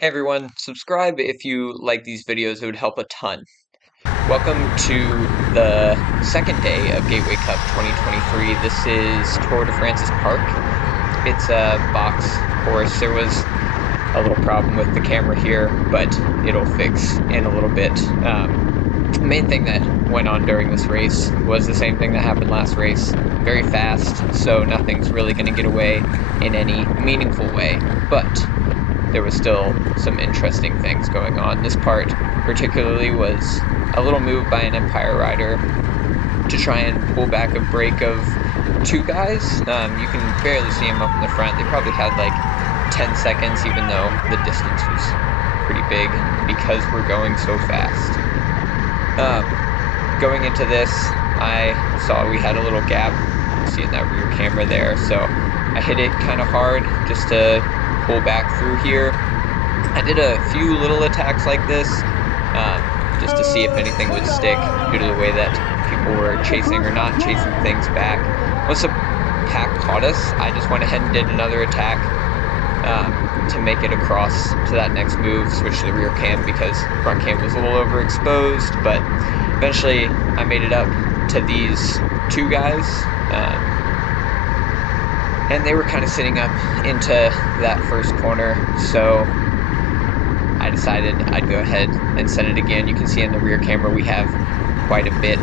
Hey everyone, subscribe if you like these videos, it would help a ton. Welcome to the second day of Gateway Cup 2023. This is Tour de France's Park. It's a box course. There was a little problem with the camera here, but it'll fix in a little bit. The main thing that went on during this race was the same thing that happened last race. Very fast, so nothing's really going to get away in any meaningful way, but there was still some interesting things going on. This part particularly was a little move by an Empire rider to try and pull back a break of two guys. You can barely see them up in the front. They probably had like 10 seconds, even though the distance was pretty big because we're going so fast. Going into this, I saw we had a little gap. You see in that rear camera there, so I hit it kind of hard just to pull back through here. I did a few little attacks like this just to see if anything would stick due to the way that people were chasing or not chasing things back. Once the pack caught us, I just went ahead and did another attack to make it across to that next move, switch to the rear cam because front cam was a little overexposed, but eventually I made it up to these two guys. And they were kind of sitting up into that first corner, so I decided I'd go ahead and send it again. You can see in the rear camera we have quite a bit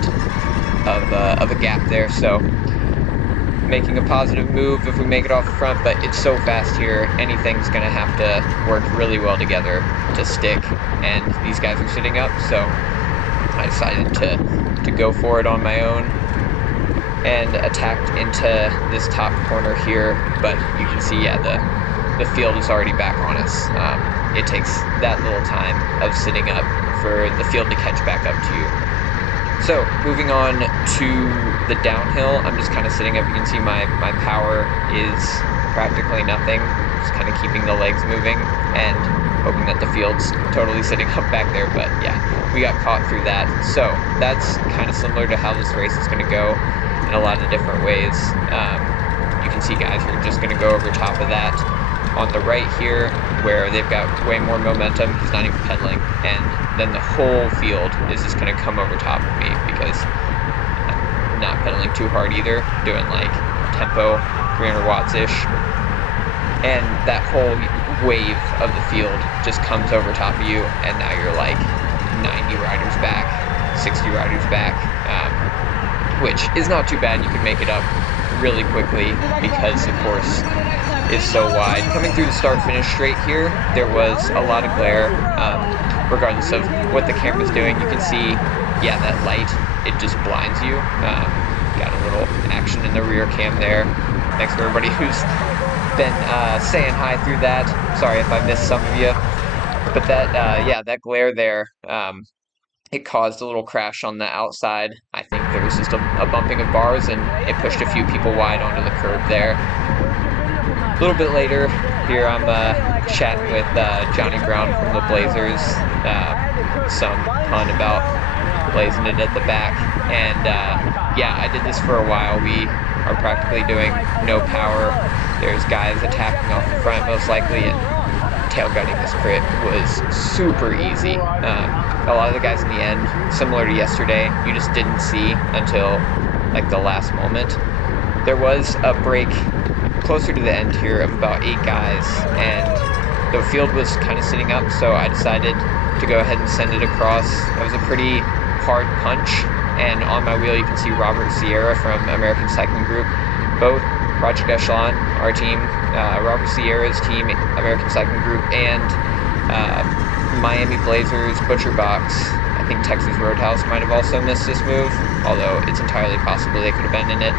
of a gap there, so making a positive move if we make it off the front, but it's so fast here, anything's going to have to work really well together to stick, and these guys are sitting up, so I decided to go for it on my own and attacked into this top corner here, but you can see, yeah, the field is already back on us. It takes that little time of sitting up for the field to catch back up to you. So, moving on to the downhill, I'm just kind of sitting up. You can see my power is practically nothing, just kind of keeping the legs moving and hoping that the field's totally sitting up back there, but yeah, we got caught through that. So, that's kind of similar to how this race is going to go in a lot of different ways. You can see guys who are just going to go over top of that. On the right here, where they've got way more momentum, he's not even pedaling, and then the whole field is just going to come over top of me because I'm not pedaling too hard either, doing like tempo 300 watts-ish, and that whole wave of the field just comes over top of you, and now you're like 90 riders back, 60 riders back, which is not too bad. You can make it up really quickly because the course is so wide. Coming through the start-finish straight here, there was a lot of glare, regardless of what the camera's doing. You can see, yeah, that light, it just blinds you. Got a little action in the rear cam there. Thanks for everybody who's been saying hi through that. Sorry if I missed some of you. But that, yeah, that glare there, it caused a little crash on the outside. I think there was just a bumping of bars, and it pushed a few people wide onto the curb there. A little bit later, here I'm chatting with Johnny Brown from the Blazers, some pun about blazing it at the back, and yeah, I did this for a while. We are practically doing no power. There's guys attacking off the front most likely, and tail gunning this crit was super easy. A lot of the guys in the end, similar to yesterday, you just didn't see until like the last moment. There was a break closer to the end here of about 8 guys, and the field was kind of sitting up, so I decided to go ahead and send it across. It was a pretty hard punch, and on my wheel you can see Robert Sierra from American Cycling Group, both Project Echelon, our team, Robert Sierra's team, American Cycling Group, and Miami Blazers, Butcher Box. I think Texas Roadhouse might have also missed this move, although it's entirely possible they could have been in it.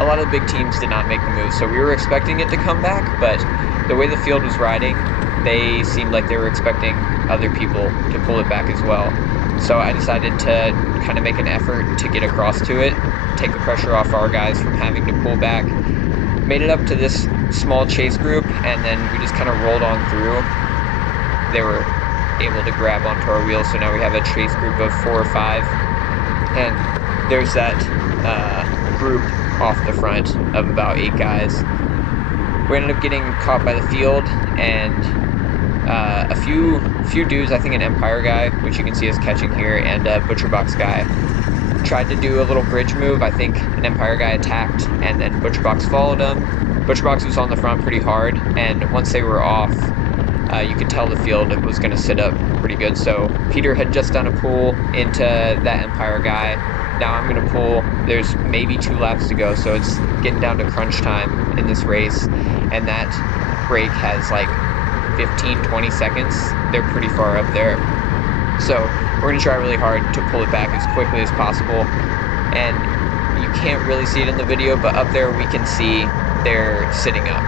A lot of the big teams did not make the move, so we were expecting it to come back, but the way the field was riding, they seemed like they were expecting other people to pull it back as well. So I decided to kind of make an effort to get across to it, take the pressure off our guys from having to pull back. Made it up to this small chase group, and then we just kind of rolled on through. They were able to grab onto our wheels, so now we have a chase group of 4 or 5, and there's that group off the front of about 8 guys. We ended up getting caught by the field, and a few dudes, I think an Empire guy, which you can see us catching here, and a Butcher Box guy, tried to do a little bridge move. I think an Empire guy attacked, and then Butcher Box followed him. Butcher Box was on the front pretty hard, and once they were off, you could tell the field was going to sit up pretty good. So Peter had just done a pull into that Empire guy. Now I'm going to pull. There's maybe 2 laps to go, so it's getting down to crunch time in this race, and that break has like 15-20 seconds. They're pretty far up there. So we're going to try really hard to pull it back as quickly as possible. And you can't really see it in the video, but up there we can see they're sitting up.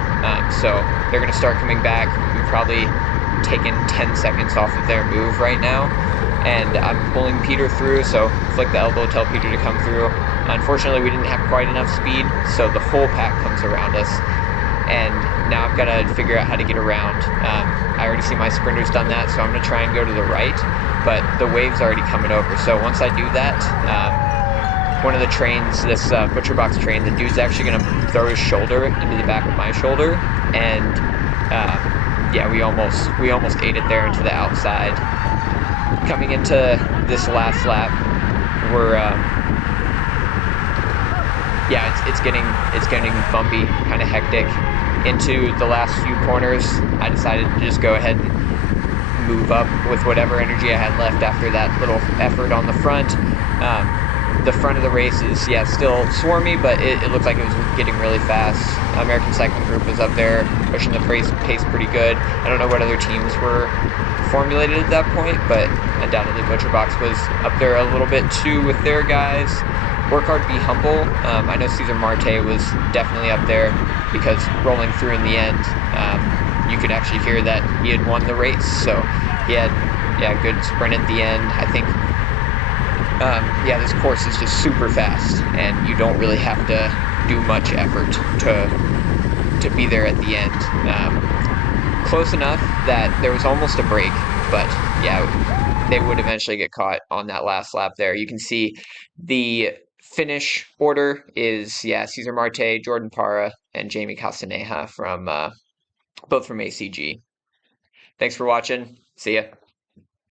So they're going to start coming back. We've probably taken 10 seconds off of their move right now. And I'm pulling Peter through, so flick the elbow, tell Peter to come through. Unfortunately, we didn't have quite enough speed, so the whole pack comes around us. And now I've got to figure out how to get around. I already see my sprinter's done that, so I'm going to try and go to the right, but the wave's already coming over. So once I do that, one of the trains, this Butcher Box train, the dude's actually going to throw his shoulder into the back of my shoulder, and yeah, we almost ate it there into the outside. Coming into this last lap, we're yeah, it's getting bumpy, kind of hectic. Into the last few corners, I decided to just go ahead and move up with whatever energy I had left after that little effort on the front. The front of the race is, yeah, still swarmy, but it looked like it was getting really fast. American Cycling Group was up there, pushing the pace pretty good. I don't know what other teams were formulated at that point, but undoubtedly Butcher Box was up there a little bit too with their guys. Work hard, be humble. I know Cesar Marte was definitely up there because rolling through in the end, you could actually hear that he had won the race. So he had, yeah, a good sprint at the end. I think, yeah, this course is just super fast, and you don't really have to do much effort to be there at the end. Close enough that there was almost a break, but yeah, they would eventually get caught on that last lap there. You can see the finish order is, yeah, Cesar Marte, Jordan Parra, and Jamie Casteneda from both from ACG. Thanks for watching. See ya.